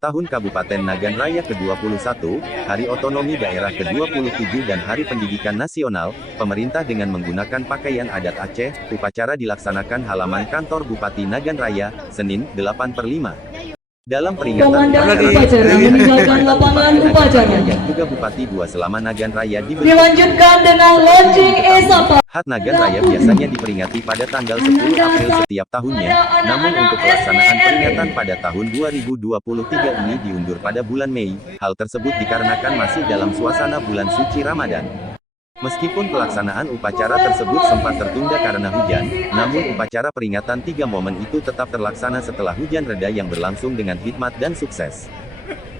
tahun Kabupaten Nagan Raya ke-21, Hari Otonomi Daerah ke-27 dan Hari Pendidikan Nasional, pemerintah dengan menggunakan pakaian adat Aceh, upacara dilaksanakan halaman kantor Bupati Nagan Raya, Senin, 8/5. Dalam peringatan Komandan upacara meninggalkan lapangan upacara. yang juga Bupati 2 selama Nagan Raya dibentuk. Dilanjutkan dengan launching Esapa. Hat Nagan Raya biasanya diperingati pada tanggal 10 April setiap tahunnya, namun untuk pelaksanaan peringatan pada tahun 2023 ini diundur pada bulan Mei. Hal tersebut dikarenakan masih dalam suasana bulan suci Ramadan. Meskipun pelaksanaan upacara tersebut sempat tertunda karena hujan, namun upacara peringatan 3 momen itu tetap terlaksana setelah hujan reda yang berlangsung dengan hikmat dan sukses.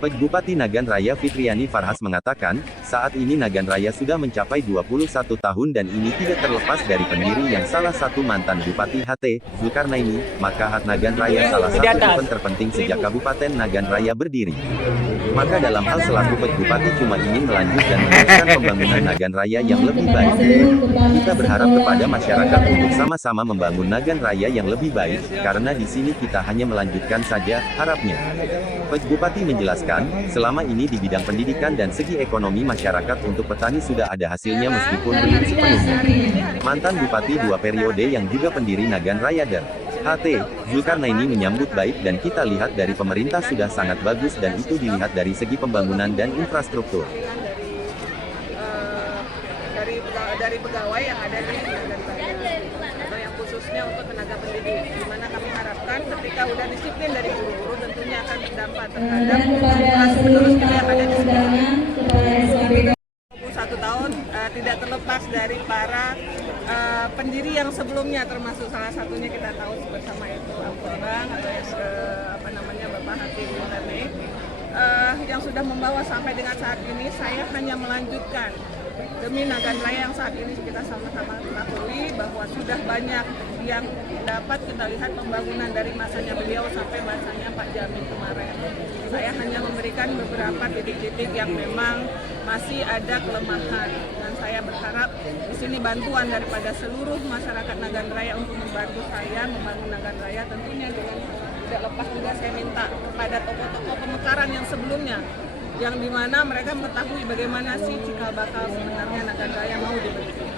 Bupati Nagan Raya Fitriani Farhas mengatakan, saat ini Nagan Raya sudah mencapai 21 tahun dan ini tidak terlepas dari pendiri yang salah satu mantan Bupati HT, Zulkarnaini, maka Hat Nagan Raya salah satu event terpenting sejak Kabupaten Nagan Raya berdiri. Maka dalam hal selaku Bupati cuma ingin melanjut dan meneruskan pembangunan Nagan Raya yang lebih baik. Kita berharap kepada masyarakat untuk sama-sama membangun Nagan Raya yang lebih baik, karena di sini kita hanya melanjutkan saja, harapnya. Bupati menjelaskan, selama ini di bidang pendidikan dan segi ekonomi masyarakat untuk petani sudah ada hasilnya meskipun belum sepenuhnya. Mantan Bupati 2 periode yang juga pendiri Nagan Raya Der. HT, Zulkarnaini menyambut baik dan kita lihat dari pemerintah sudah sangat bagus dan itu dilihat dari segi pembangunan dan infrastruktur. Dari pegawai yang ada di Nagan Raya atau yang khususnya untuk tenaga pendidik, di mana kami harapkan ketika udah disiplin dari guru-guru tentunya akan berdampak terhadap generasi penerus kita yang ada di sekolah. 21 tahun tidak terlepas dari para pendiri yang sebelumnya, termasuk salah satunya kita tahu bersama itu Ampurang atau Bapak Hati Zulkarnaini yang sudah membawa sampai dengan saat ini. Saya hanya melanjutkan demi Nagan Raya yang saat ini kita sama-sama ketahui bahwa sudah banyak yang dapat kita lihat pembangunan dari masanya beliau sampai masanya Pak Jamin kemarin. Saya hanya memberikan beberapa titik-titik yang memang masih ada kelemahan dan saya berharap di sini bantuan daripada seluruh masyarakat Nagan Raya untuk membantu saya membangun Nagan Raya, tentunya dengan tidak lepas juga saya minta kepada tokoh-tokoh pemekaran yang sebelumnya, yang dimana mereka mengetahui bagaimana sih cikal bakal sebenarnya Nagan Raya mau dibentuk.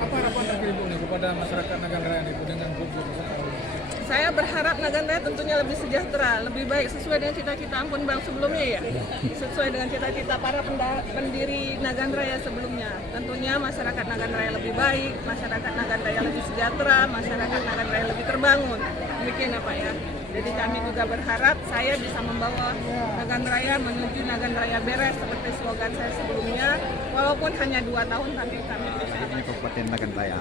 Apa harapan Ibu kepada masyarakat Nagan Raya ini dengan Ibu? Saya berharap Nagan Raya tentunya lebih sejahtera, lebih baik sesuai dengan cita-cita Ampun Bang sebelumnya ya, sesuai dengan cita-cita para pendiri Nagan Raya sebelumnya. Tentunya masyarakat Nagan Raya lebih baik, masyarakat Nagan Raya lebih sejahtera, masyarakat Nagan Raya lebih terbangun. Demikian apa ya. Jadi kami juga berharap saya bisa membawa Nagan Raya menuju Nagan Raya beres seperti slogan saya sebelumnya, walaupun hanya 2 tahun tapi kami berusaha. Kabupaten Nagan Raya.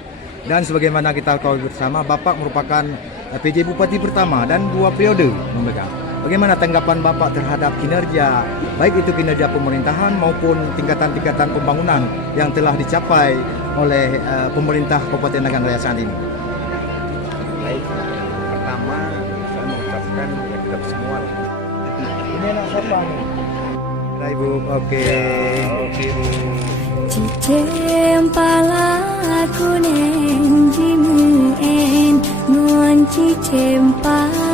Dan sebagaimana kita tahu bersama, Bapak merupakan PJ Bupati pertama dan 2 periode memegang. Bagaimana tanggapan Bapak terhadap kinerja, baik itu kinerja pemerintahan maupun tingkatan-tingkatan pembangunan yang telah dicapai oleh pemerintah Kabupaten Nagan Raya saat ini? Baik, pertama saya mengucapkan ya kita semua. Ini anak siapa? Ibu, oke. Oke, Bu. Cicem pala aku neng jimu en nuan cicem pala